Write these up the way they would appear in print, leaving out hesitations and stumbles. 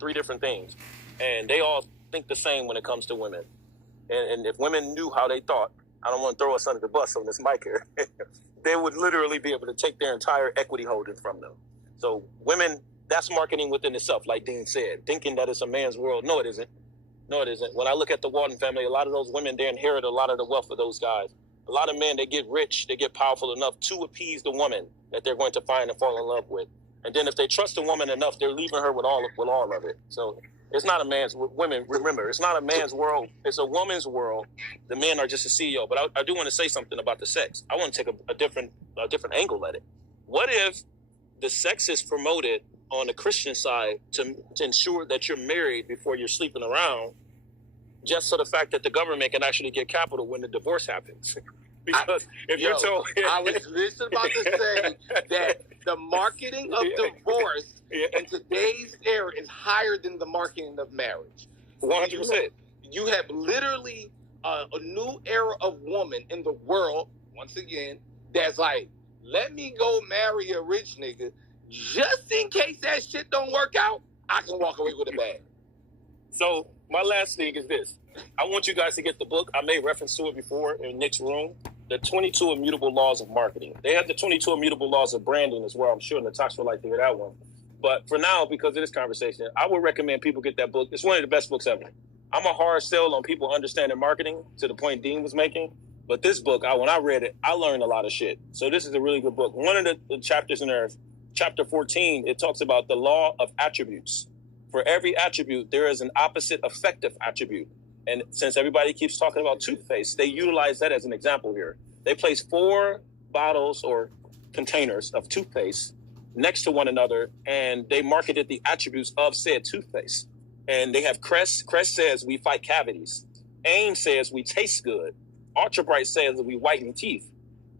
three different things, and they all think the same when it comes to women. And if women knew how they thought, I don't want to throw us under the bus on this mic here, they would literally be able to take their entire equity holding from them. So women, that's marketing within itself, like Dean said, thinking that it's a man's world. No, it isn't. No, it isn't. When I look at the Walton family, a lot of those women, they inherit a lot of the wealth of those guys. A lot of men, they get rich, they get powerful enough to appease the woman that they're going to find and fall in love with. And then if they trust a woman enough, they're leaving her with all of it. So it's not a man's, women, remember, it's not a man's world. It's a woman's world. The men are just a CEO. But I do want to say something about the sex. I want to take a different angle at it. What if the sex is promoted on the Christian side to ensure that you're married before you're sleeping around, just so the fact that the government can actually get capital when the divorce happens? Because you're told... I was just about to say that the marketing of divorce in today's era is higher than the marketing of marriage. 100%. You have literally a new era of woman in the world, once again, that's like, let me go marry a rich nigga just in case that shit don't work out, I can walk away with a bag. So my last thing is this. I want you guys to get the book. I made reference to it before in Nick's room. The 22 Immutable Laws of Marketing. They have the 22 Immutable Laws of Branding as well. I'm sure Natasha would like to hear that one. But for now, because of this conversation, I would recommend people get that book. It's one of the best books ever. I'm a hard sell on people understanding marketing to the point Dean was making. But this book, when I read it, I learned a lot of shit. So this is a really good book. One of the chapters in there, chapter 14, it talks about the law of attributes. For every attribute, there is an opposite effective attribute. And since everybody keeps talking about toothpaste, they utilize that as an example here. They place 4 bottles or containers of toothpaste next to one another, and they marketed the attributes of said toothpaste. And they have Crest. Crest says we fight cavities. AIM says we taste good. Ultra Bright says we whiten teeth.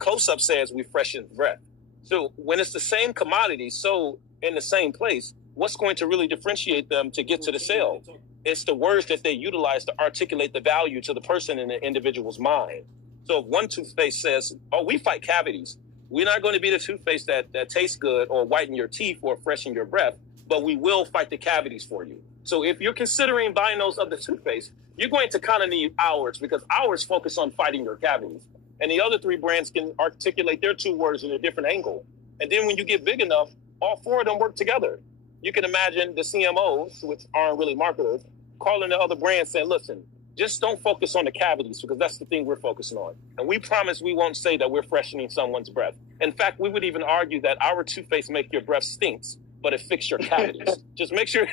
Close-Up says we freshen breath. So when it's the same commodity sold in the same place, what's going to really differentiate them to get to the sale? It's the words that they utilize to articulate the value to the person in the individual's mind. So if one toothpaste says, oh, we fight cavities, we're not going to be the toothpaste that tastes good or whiten your teeth or freshen your breath, but we will fight the cavities for you. So if you're considering buying those other toothpaste, you're going to kind of need ours, because ours focus on fighting your cavities. And the other 3 brands can articulate their 2 words in a different angle. And then when you get big enough, all 4 of them work together. You can imagine the CMOs, which aren't really marketers, calling the other brands saying, listen, just don't focus on the cavities, because that's the thing we're focusing on. And we promise we won't say that we're freshening someone's breath. In fact, we would even argue that our toothpaste make your breath stinks, but it fixes your cavities. Just make sure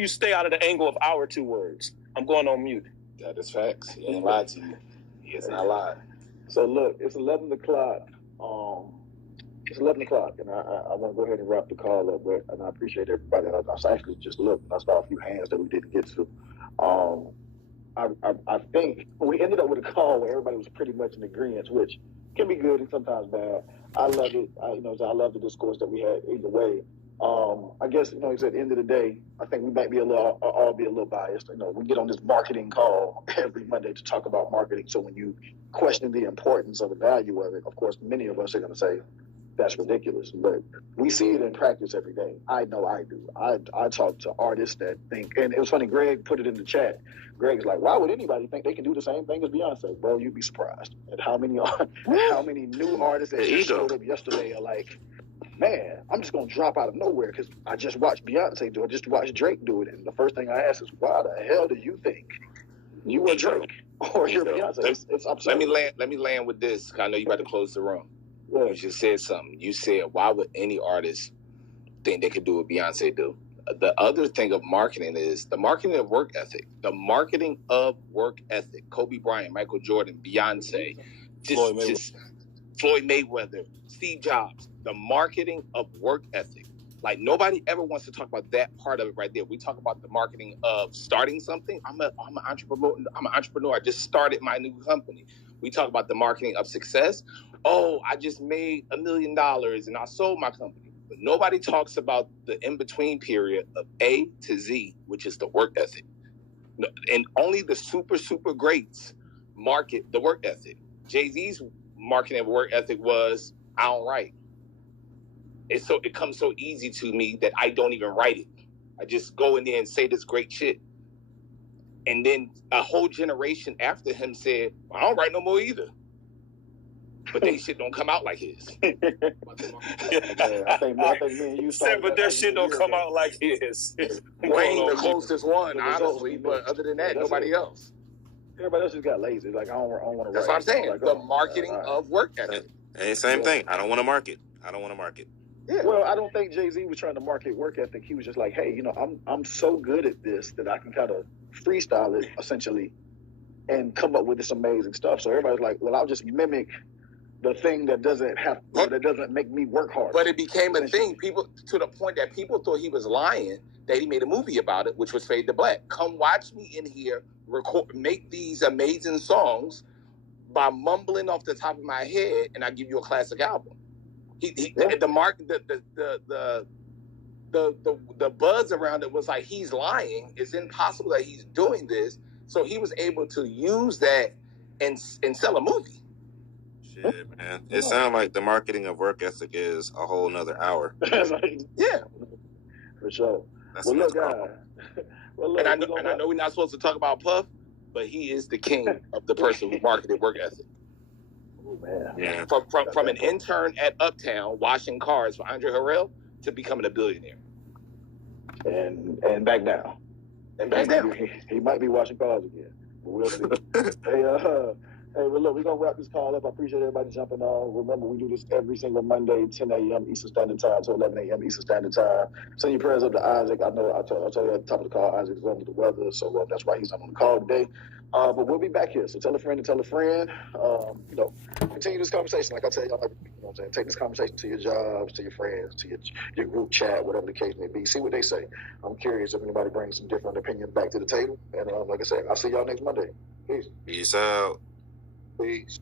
you stay out of the angle of our 2 words. I'm going on mute. That is facts. He ain't lied to you. He is not lying. So look, it's 11 o'clock. It's 11 o'clock, and I want to go ahead and wrap the call up, and I appreciate everybody. I actually just looked, and I saw a few hands that we didn't get to. I think we ended up with a call where everybody was pretty much in agreement, which can be good and sometimes bad. I love it. I love the discourse that we had either way. I guess, at the end of the day, I think we might be all be a little biased. We get on this marketing call every Monday to talk about marketing. So when you question the importance of the value of it, of course, many of us are going to say, that's ridiculous. But we see it in practice every day. I know I do. I talk to artists that think, and it was funny, Greg put it in the chat. Greg's like, why would anybody think they can do the same thing as Beyonce? Bro, you'd be surprised at how many new artists that just showed up yesterday are like, man, I'm just going to drop out of nowhere because I just watched Beyonce do it, just watched Drake do it. And the first thing I ask is, why the hell do you think you are Drake or you're Beyonce? It's absurd. Let me land with this, because I know you about to close the room. Yeah. You just said something. You said, why would any artist think they could do what Beyonce do? The other thing of marketing is the marketing of work ethic. The marketing of work ethic. Kobe Bryant, Michael Jordan, Beyonce, Floyd Mayweather, Steve Jobs. The marketing of work ethic. Like, nobody ever wants to talk about that part of it right there. We talk about the marketing of starting something. I'm an entrepreneur. I just started my new company. We talk about the marketing of success. Oh, I just made $1 million and I sold my company. But nobody talks about the in-between period of A to Z, which is the work ethic. And only the super, super greats market the work ethic. Jay-Z's marketing of work ethic was, I don't write. It comes so easy to me that I don't even write it. I just go in there and say this great shit. And then a whole generation after him said, I don't write no more either. But they shit don't come out like his. I think me and you said, but their shit don't come out like his. Wayne, the closest one, The results honestly. we But know. other than that, That's nobody it. else. Everybody else just got lazy. Like, I don't want to. That's what I'm saying. Like, The oh, marketing all right. of work ethic. Hey, same thing. I don't want to market. Yeah. Well, I don't think Jay-Z was trying to market work ethic. He was just like, hey, I'm so good at this that I can kind of freestyle it essentially and come up with this amazing stuff. So everybody's like, well, I'll just mimic the thing that doesn't make me work hard. But it became a thing. People, to the point that people thought he was lying, that he made a movie about it, which was Fade to Black. Come watch me in here make these amazing songs by mumbling off the top of my head, and I give you a classic album. The buzz around it was like, he's lying. It's impossible that he's doing this. So he was able to use that and sell a movie. Shit, man. It sounds like the marketing of work ethic is a whole nother hour. Yeah, for sure. That's Well, look, problem. guys. Well, look, and I know we're not supposed to talk about Puff, but he is the king of the person who marketed work ethic. Oh, man. Yeah. From an intern at Uptown washing cars for Andre Harrell to becoming a billionaire. And back down. And back down. He might be washing cars again. But we'll see. Hey, well, look, we're going to wrap this call up. I appreciate everybody jumping on. Remember, we do this every single Monday, 10 a.m. Eastern Standard Time to 11 a.m. Eastern Standard Time. Send your prayers up to Isaac. I know I told you at the top of the call, Isaac is under the weather, so that's why he's on the call today. But we'll be back here. So tell a friend to tell a friend. Continue this conversation. Like I tell y'all, what I'm saying, take this conversation to your jobs, to your friends, to your group chat, whatever the case may be. See what they say. I'm curious if anybody brings some different opinions back to the table. And like I said, I'll see y'all next Monday. Peace. Peace out. Peace.